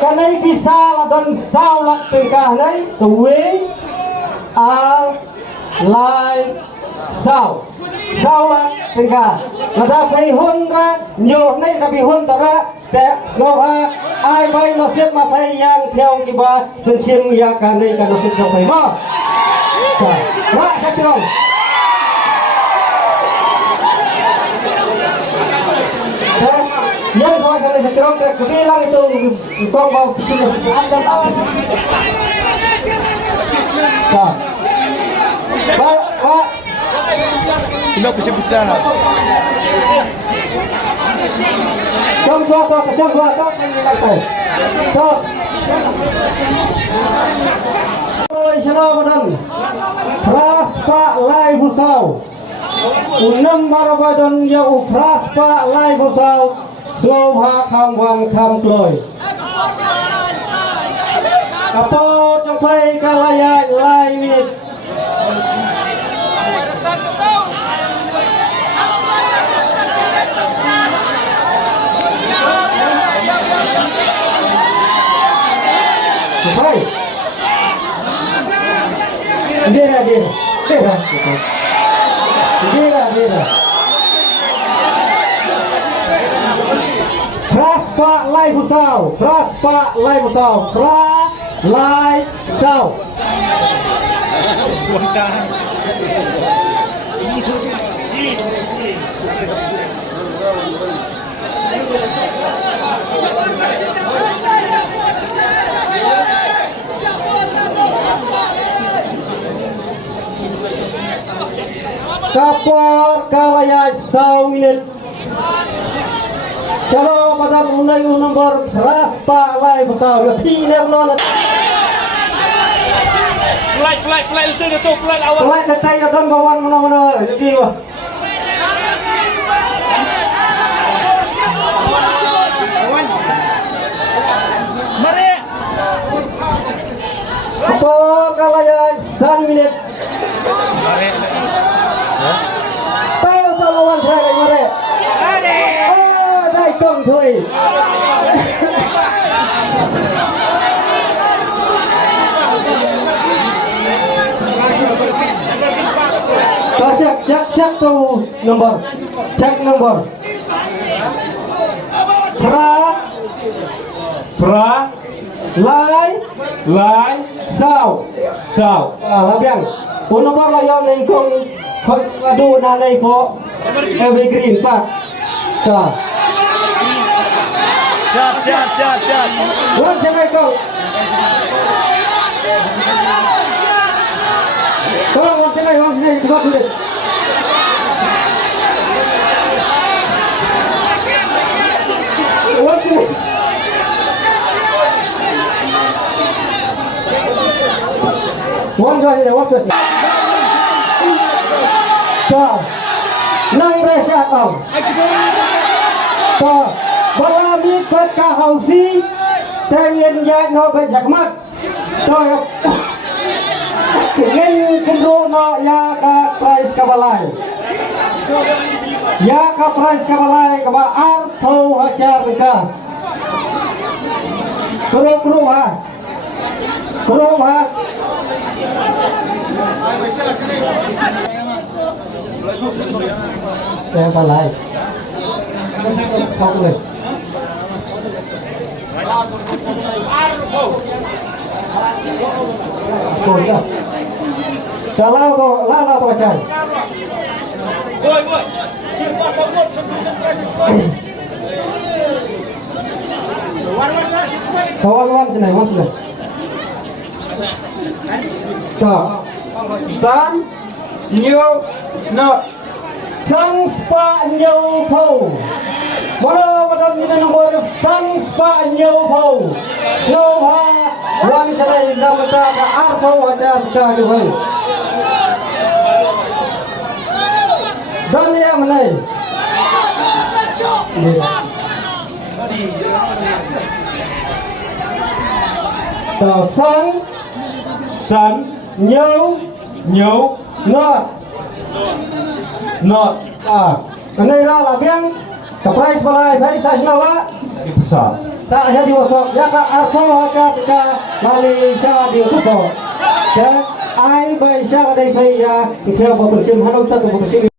Cái này vì sao là gần sao lại tình cả này tuổi lại sao là tình cả là ta phải hôn ra nhiều này ta phải hôn ta ra để sau ai bay nó sẽ mà thấy yang theo cái ba phần xiên ya cái này cái nó sẽ phải mà lại chắc không yang semua kali sekarang saya bilang itu kau mau sudah ada apa? Pak, tidak besar. Jom suatu ini lantai. Jom. Oi, selamat Pras Pak Lai Busau. Unam Marabadan ya Pras Pak Lai Busau. Sloha kham wan kham kloi Apo trong play kalaya lai minute Play Dera Praspa Lai Busau, Pra Lai Sau. Kapor kalaya sau minit. Chalo badan unai nomor Praspa Lai Busau. Thi nem non. Play itu play awal. Play detai don bawan mana jadi wah. Mari. Kapor kalaya 1 minit. Mari. Tahu lawan saya mari. Đây công thôi có chắc tu nomor cek nomor pra lai sao là biang un nomor là do này công adu na này po evergreen pak ta Siap. One second go. Go one second go to it. One go. Stop. Nang rasa kau. Stop. Bala mi phật ca hậu si thế nhiên dạy nó bên giặc mắt rồi nên kinh đô nó ya ka price kabalai ka ba ar thâu hajar ka kru ha Saya balai xong rồi cồn chưa? Trả lao to chạy. Kawan sini. Tuh, san, nhiều, nợ. Sang spa nhiều phâu, bao bắt đầu nomor sang spa nhiều phâu, Sloha, wang sana namaga ka arpo wajar ka duhay. Don ya menai. Tờ sân nhâu not cái này ra là biang cái price balai phải sai sao á Besar. sa ya diwasok ya ka arso ka lali sa diwasok ya ai bai sa dai sai ya theo vào phần sim hanau ta của phần sim